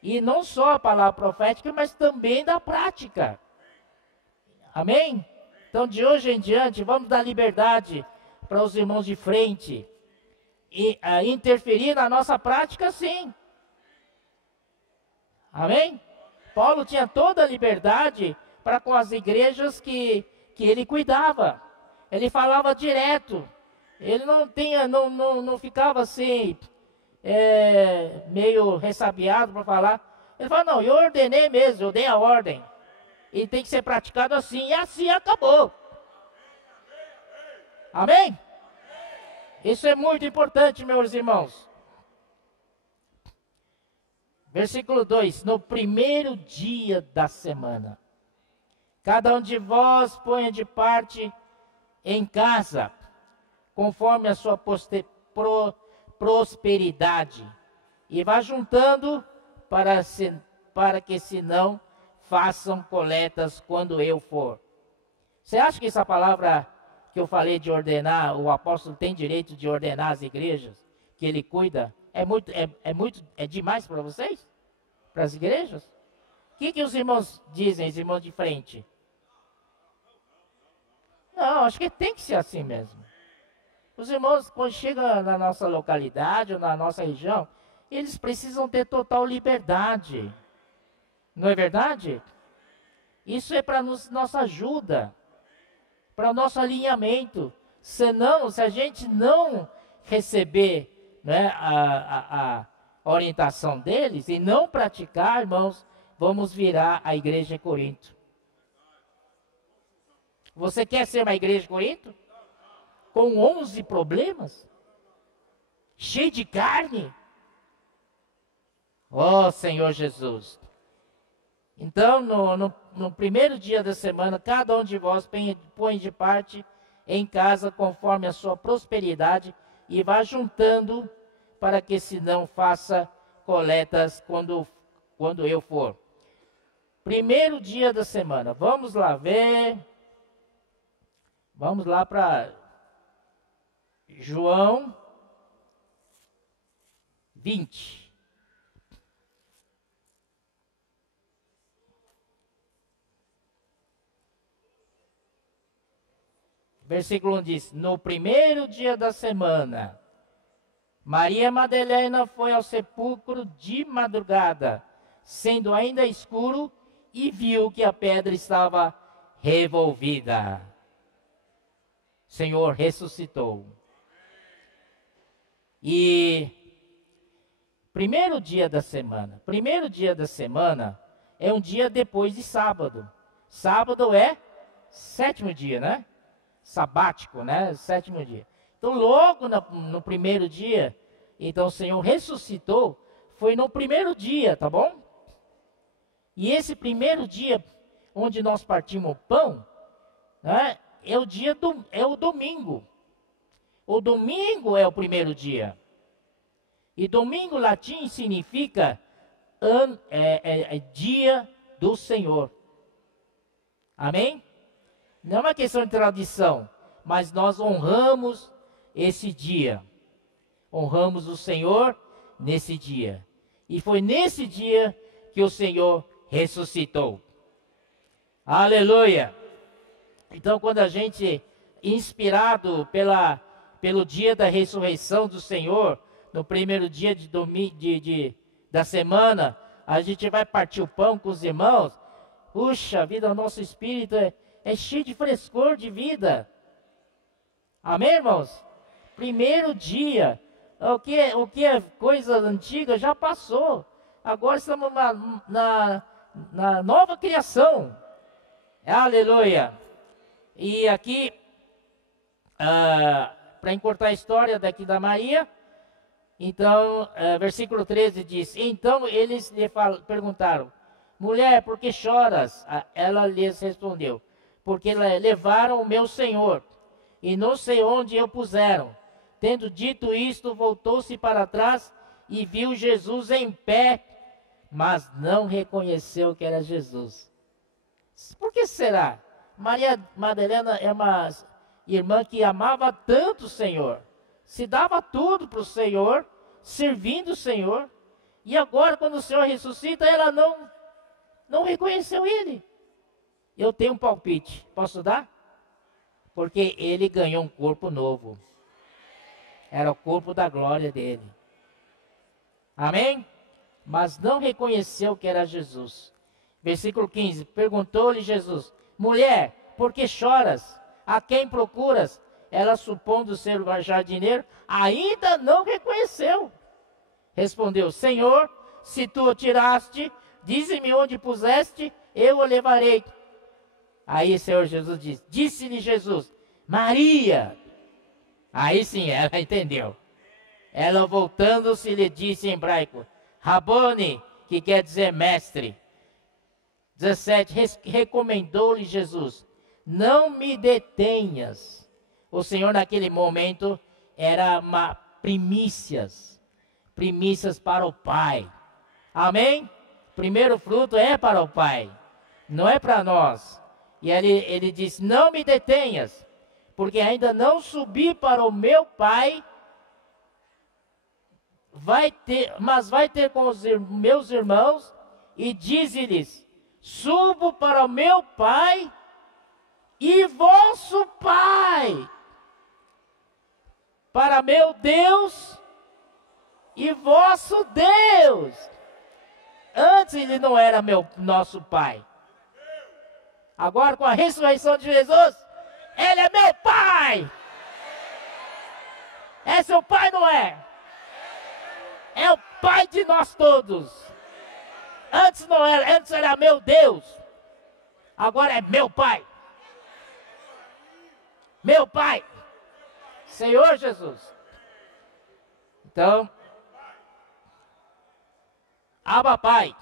E não só a palavra profética, mas também da prática. Amém? Então, de hoje em diante, vamos dar liberdade para os irmãos de frente. E interferir na nossa prática, sim. Amém? Paulo tinha toda a liberdade para com as igrejas que que ele cuidava. Ele falava direto. Ele não ficava assim, meio ressabiado para falar. Ele falou, não, eu ordenei mesmo, eu dei a ordem. E tem que ser praticado assim, e assim acabou. Amém? Isso é muito importante, meus irmãos. Versículo 2: no primeiro dia da semana, cada um de vós ponha de parte em casa, conforme a sua prosperidade, e vá juntando para que se não façam coletas quando eu for. Você acha que essa palavra que eu falei de ordenar, o apóstolo tem direito de ordenar as igrejas, que ele cuida, é demais para vocês? Para as igrejas? O que os irmãos dizem, os irmãos de frente? Não, acho que tem que ser assim mesmo. Os irmãos, quando chegam na nossa localidade ou na nossa região, eles precisam ter total liberdade. Não é verdade? Isso é para nossa ajuda, para o nosso alinhamento. Senão, se a gente não receber, né, a orientação deles e não praticar, irmãos, vamos virar a igreja em Corinto. Você quer ser uma igreja em Corinto? Com 11 problemas? Cheio de carne? Oh, Senhor Jesus. Então, no primeiro dia da semana, cada um de vós põe de parte em casa conforme a sua prosperidade e vá juntando para que se não faça coletas quando eu for. Primeiro dia da semana, vamos lá ver. Vamos lá para João 20. Versículo 1 diz: no primeiro dia da semana, Maria Madalena foi ao sepulcro de madrugada, sendo ainda escuro, e viu que a pedra estava revolvida. O Senhor ressuscitou. E primeiro dia da semana é um dia depois de sábado. Sábado é sétimo dia, né? Sabático, né? Sétimo dia. Então, logo no primeiro dia, então o Senhor ressuscitou, foi no primeiro dia, tá bom? E esse primeiro dia, onde nós partimos o pão, né, é o domingo. O domingo é o primeiro dia. E domingo latim significa dia do Senhor. Amém? Não é uma questão de tradição, mas nós honramos esse dia. Honramos o Senhor nesse dia. E foi nesse dia que o Senhor ressuscitou. Aleluia! Então, quando a gente, inspirado pelo dia da ressurreição do Senhor, no primeiro dia da semana, a gente vai partir o pão com os irmãos. Puxa vida, o nosso espírito é cheio de frescor de vida. Amém, irmãos? Primeiro dia, o que é coisa antiga já passou. Agora estamos na nova criação. Aleluia! E aqui, para encurtar a história daqui da Maria, então, versículo 13 diz: então eles lhe perguntaram, mulher, por que choras? Ela lhes respondeu, porque levaram o meu Senhor, e não sei onde o puseram. Tendo dito isto, voltou-se para trás e viu Jesus em pé, mas não reconheceu que era Jesus. Por que será? Maria Madalena é uma irmã que amava tanto o Senhor, se dava tudo para o Senhor, servindo o Senhor, e agora quando o Senhor ressuscita, ela não reconheceu Ele. Eu tenho um palpite, posso dar? Porque Ele ganhou um corpo novo, era o corpo da glória dele. Amém? Mas não reconheceu que era Jesus. Versículo 15, perguntou-lhe Jesus, mulher, por que choras? A quem procuras? Ela, supondo ser o jardineiro, ainda não reconheceu. Respondeu: Senhor, se tu o tiraste, dize-me onde puseste, eu o levarei. Aí o Senhor Jesus disse-lhe Jesus: Maria. Aí sim, ela entendeu. Ela, voltando-se, lhe disse em hebraico: Rabone, que quer dizer mestre. 17, recomendou-lhe Jesus: não me detenhas. O Senhor naquele momento era uma primícias para o Pai. Amém? Primeiro fruto é para o Pai, não é para nós. E ele disse: não me detenhas, porque ainda não subi para o meu Pai, mas vai ter com os meus irmãos, e dize-lhes: subo para o meu Pai e vosso Pai, para meu Deus e vosso Deus. Antes ele não era nosso Pai. Agora, com a ressurreição de Jesus, Ele é meu Pai. É seu Pai, não é? É o Pai de nós todos. Antes não era, antes era meu Deus. Agora é meu Pai. Meu Pai. Senhor Jesus. Então, Abba Pai.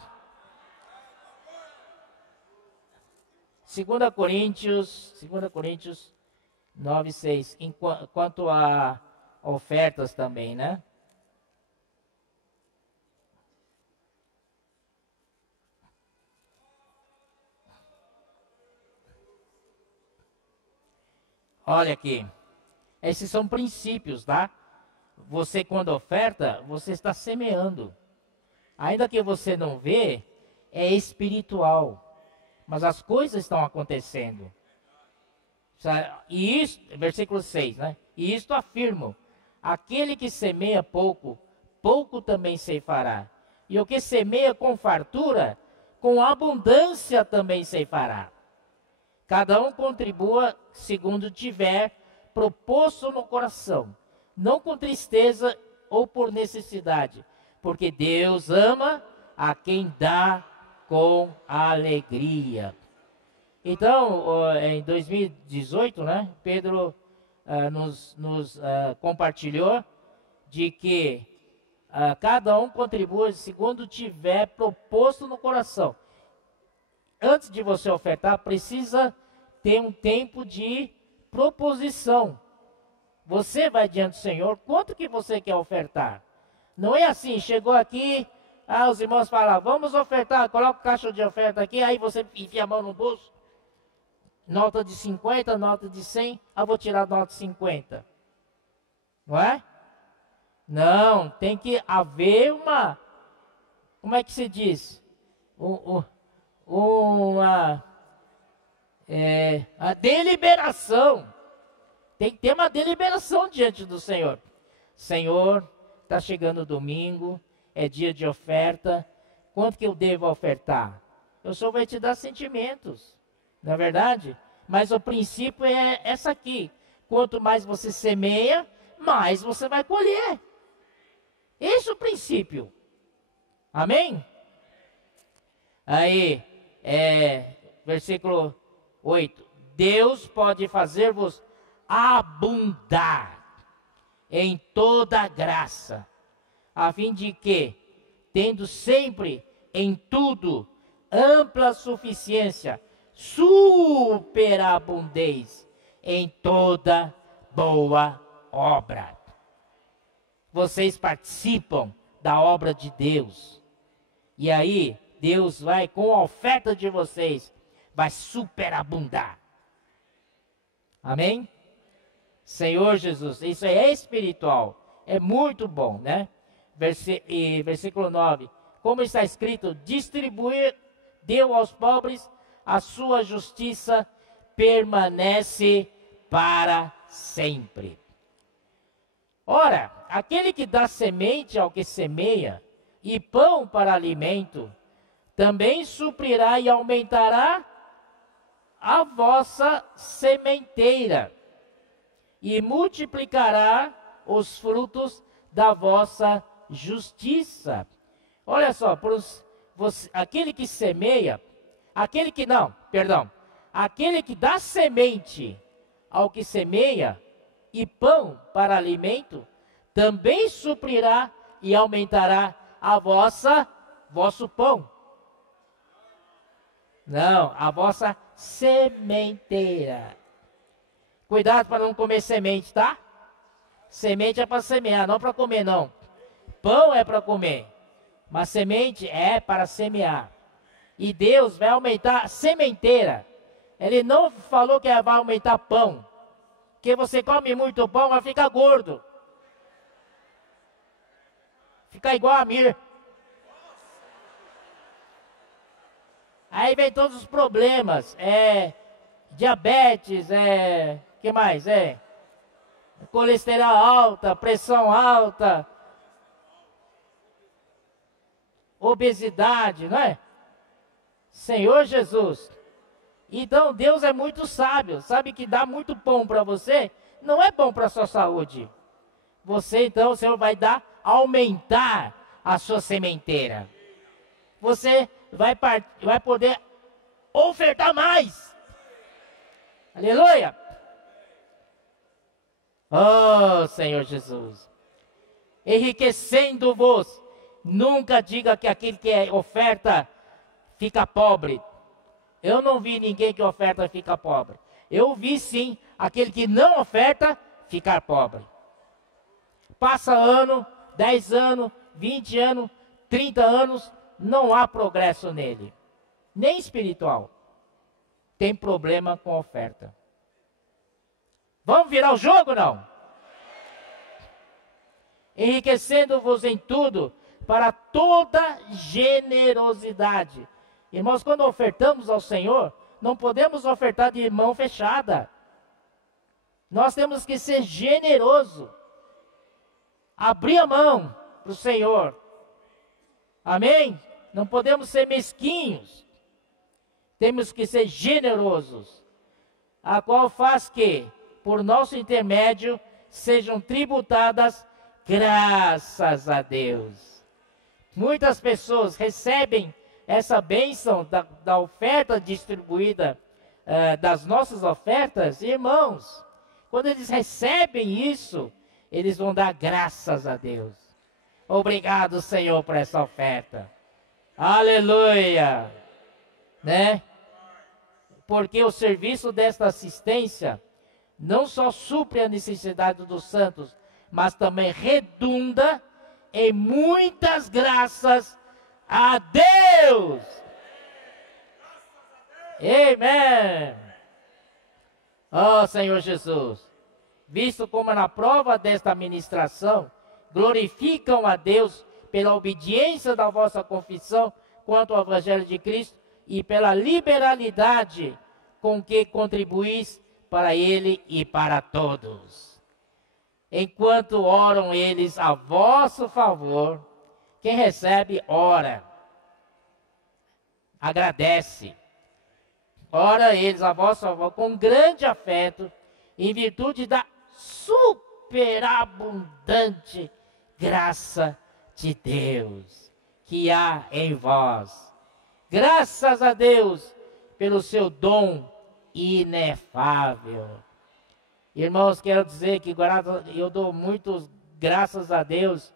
2 Coríntios 9, 6. Quanto a ofertas também, né? Olha aqui. Esses são princípios, tá? Você, quando oferta, você está semeando. Ainda que você não vê, é espiritual. Mas as coisas estão acontecendo. E isso, versículo 6, né? E isto afirmo: aquele que semeia pouco, pouco também ceifará. E o que semeia com fartura, com abundância também ceifará. Cada um contribua segundo tiver proposto no coração, não com tristeza ou por necessidade, porque Deus ama a quem dá com alegria. Então, em 2018, né, Pedro nos compartilhou de que cada um contribua segundo tiver proposto no coração. Antes de você ofertar, precisa ter um tempo de proposição. Você vai diante do Senhor, quanto que você quer ofertar? Não é assim, chegou aqui, os irmãos falam: vamos ofertar, coloca o caixa de oferta aqui, aí você enfia a mão no bolso. Nota de 50, nota de 100, vou tirar a nota de 50. Não é? Não, tem que haver uma, como é que se diz? A deliberação. Tem que ter uma deliberação diante do Senhor. Senhor, está chegando o domingo, é dia de oferta, quanto que eu devo ofertar? O Senhor vai te dar sentimentos, não é verdade? Mas o princípio é essa aqui: quanto mais você semeia, mais você vai colher. Esse é o princípio. Amém? Aí, versículo 8: Deus pode fazer-vos abundar em toda graça, a fim de que, tendo sempre em tudo ampla suficiência, superabundez em toda boa obra. Vocês participam da obra de Deus. E aí, Deus vai, com a oferta de vocês, vai superabundar. Amém? Senhor Jesus, isso é espiritual. É muito bom, né? Versículo 9. Como está escrito: distribuir, deu aos pobres, a sua justiça permanece para sempre. Ora, aquele que dá semente ao que semeia, e pão para alimento, também suprirá e aumentará a vossa sementeira e multiplicará os frutos da vossa justiça. Olha só, aquele que semeia, aquele que dá semente ao que semeia e pão para alimento, também suprirá e aumentará vosso pão. Não, a vossa sementeira. Cuidado para não comer semente, tá? Semente é para semear, não para comer, não. Pão é para comer, mas semente é para semear. E Deus vai aumentar a sementeira. Ele não falou que vai aumentar pão, porque você come muito pão, vai ficar gordo. Fica igual a Mir. Aí vem todos os problemas, diabetes, que mais? Colesterol alta, pressão alta, obesidade, não é? Senhor Jesus. Então Deus é muito sábio, sabe que dar muito pão para você não é bom para a sua saúde. Então, o Senhor vai aumentar a sua sementeira. Você vai poder ofertar mais. Aleluia! Oh, Senhor Jesus. Enriquecendo-vos. Nunca diga que aquele que oferta fica pobre. Eu não vi ninguém que oferta fica pobre. Eu vi sim aquele que não oferta ficar pobre. Passa ano, 10 anos, 20 anos, 30 anos, não há progresso nele. Nem espiritual. Tem problema com a oferta. Vamos virar o jogo, não? Enriquecendo-vos em tudo, para toda generosidade. Irmãos, quando ofertamos ao Senhor, não podemos ofertar de mão fechada. Nós temos que ser generoso. Abrir a mão para o Senhor. Amém? Não podemos ser mesquinhos. Temos que ser generosos. A qual faz que, por nosso intermédio, sejam tributadas graças a Deus. Muitas pessoas recebem essa bênção da oferta distribuída, das nossas ofertas, irmãos. Quando eles recebem isso, eles vão dar graças a Deus. Obrigado, Senhor, por essa oferta. Aleluia! Né? Porque o serviço desta assistência não só supre a necessidade dos santos, mas também redunda em muitas graças a Deus. Amém. Oh, Senhor Jesus, visto como na prova desta ministração, glorificam a Deus pela obediência da vossa confissão quanto ao Evangelho de Cristo e pela liberalidade com que contribuís para Ele e para todos. Enquanto oram eles a vosso favor, quem recebe, ora, agradece. Ora eles a vosso favor com grande afeto, em virtude da superabundante graça de Deus que há em vós. Graças a Deus pelo seu dom inefável. Irmãos, quero dizer que eu dou muitas graças a Deus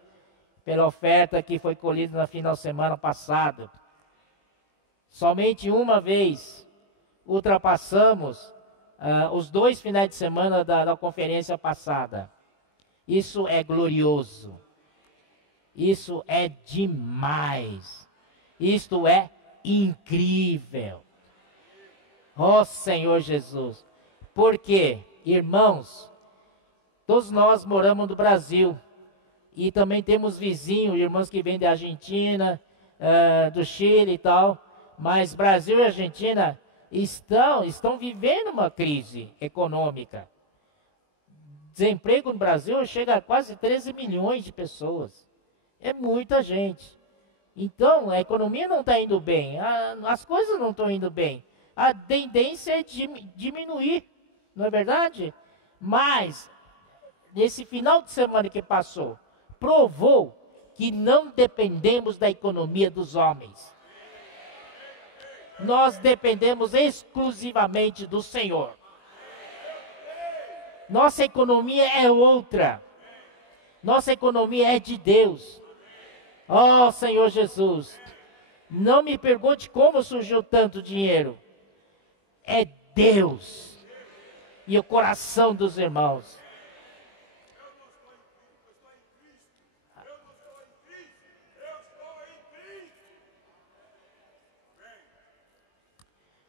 pela oferta que foi colhida no final de semana passado. Somente uma vez ultrapassamos os 2 finais de semana da conferência passada. Isso é glorioso. Isso é demais. Isto é incrível. Ó Senhor Jesus. Por quê? Irmãos, todos nós moramos no Brasil. E também temos vizinhos, irmãos que vêm da Argentina, do Chile e tal. Mas Brasil e Argentina estão vivendo uma crise econômica. Desemprego no Brasil chega a quase 13 milhões de pessoas. É muita gente. Então, a economia não está indo bem, as coisas não estão indo bem. a tendência é diminuir, não é verdade? Mas, nesse final de semana que passou, provou que não dependemos da economia dos homens. Nós dependemos exclusivamente do Senhor. Nossa economia é outra. Nossa economia é de Deus. Oh, Senhor Jesus, não me pergunte como surgiu tanto dinheiro. É Deus e o coração dos irmãos.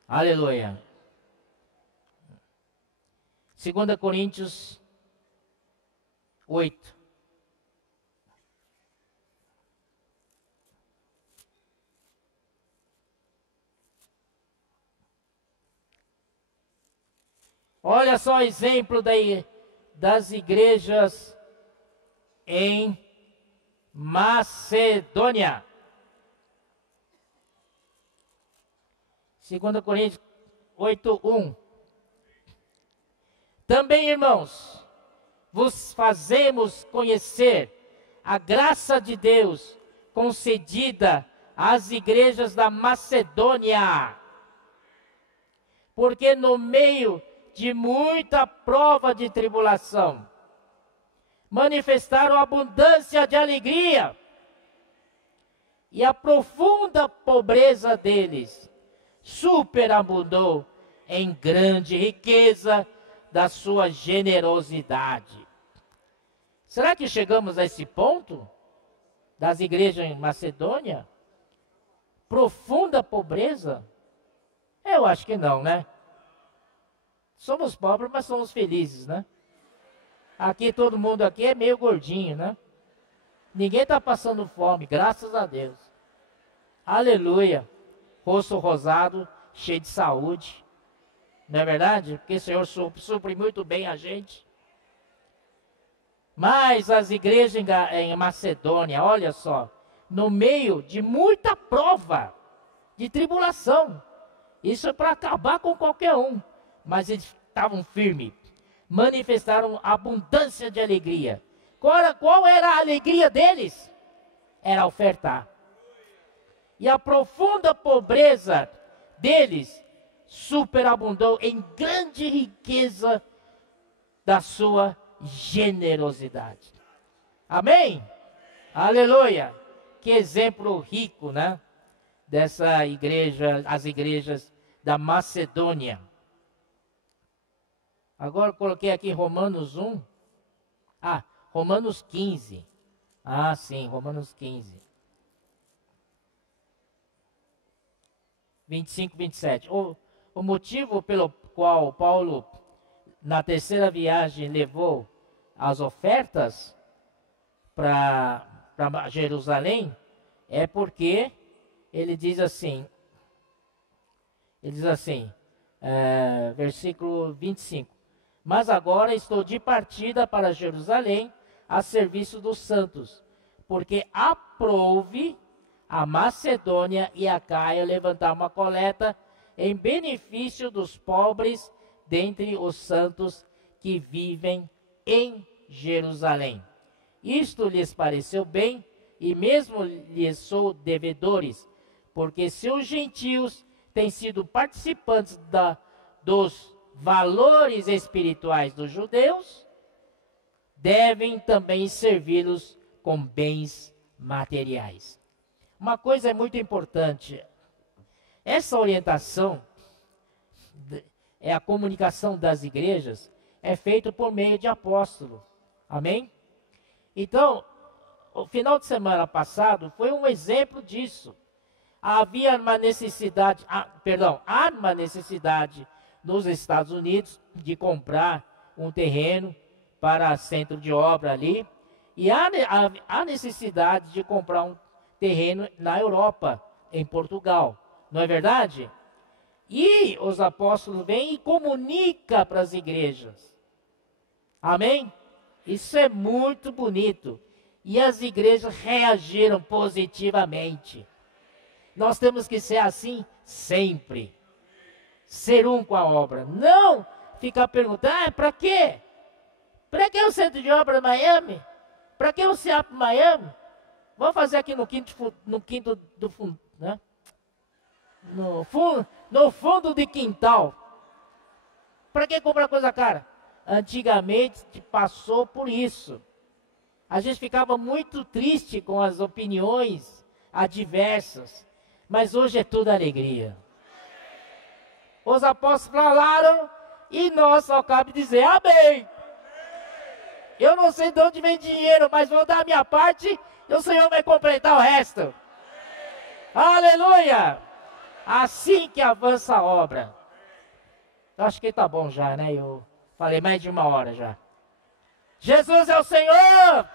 Aleluia. 2 Coríntios 8. Olha só o exemplo das igrejas em Macedônia. 2 Coríntios 8:1. Também, irmãos, vos fazemos conhecer a graça de Deus concedida às igrejas da Macedônia, porque no meio de muita prova de tribulação, manifestaram abundância de alegria, e a profunda pobreza deles superabundou em grande riqueza da sua generosidade. Será que chegamos a esse ponto? Das igrejas em Macedônia? Profunda pobreza? Eu acho que não, né? Somos pobres, mas somos felizes, né? Aqui, todo mundo aqui é meio gordinho, né? Ninguém está passando fome, graças a Deus. Aleluia. Rosto rosado, cheio de saúde. Não é verdade? Porque o Senhor supre muito bem a gente. Mas as igrejas em Macedônia, olha só, no meio de muita prova, de tribulação. Isso é para acabar com qualquer um. Mas eles estavam firmes. Manifestaram abundância de alegria. Qual era a alegria deles? Era ofertar. E a profunda pobreza deles superabundou em grande riqueza da sua generosidade. Amém? Aleluia! Que exemplo rico, né? Dessa igreja, as igrejas da Macedônia. Agora eu coloquei aqui Romanos 1. Romanos 15. Sim, Romanos 15. 25, 27. O motivo pelo qual Paulo, na terceira viagem, levou as ofertas para Jerusalém, é porque ele diz assim, versículo 25. Mas agora estou de partida para Jerusalém, a serviço dos santos, porque aprouve a Macedônia e a Caia levantar uma coleta em benefício dos pobres dentre os santos que vivem em Jerusalém. Isto lhes pareceu bem, e mesmo lhes sou devedores, porque se os gentios têm sido participantes dos valores espirituais dos judeus, devem também servi-los com bens materiais. Uma coisa é muito importante. Essa orientação, a comunicação das igrejas, é feita por meio de apóstolo. Amém? Então, o final de semana passado foi um exemplo disso. Há uma necessidade nos Estados Unidos de comprar um terreno para centro de obra ali. E há necessidade de comprar um terreno na Europa, em Portugal. Não é verdade? E os apóstolos vêm e comunicam para as igrejas. Amém? Isso é muito bonito. E as igrejas reagiram positivamente. Nós temos que ser assim sempre. ser um com a obra. Não ficar perguntando, para quê? Para que o centro de obra Miami? Para que o CIAP Miami? Vamos fazer aqui no quinto do fundo, né? No fundo de quintal. Para que comprar coisa cara? Antigamente passou por isso. A gente ficava muito triste com as opiniões adversas, mas hoje é tudo alegria. Os apóstolos falaram e nós só cabe dizer amém. Eu não sei de onde vem dinheiro, mas vou dar a minha parte e o Senhor vai completar o resto. Aleluia! Assim que avança a obra. Eu acho que tá bom já, né? Eu falei mais de 1 hora já. Jesus é o Senhor!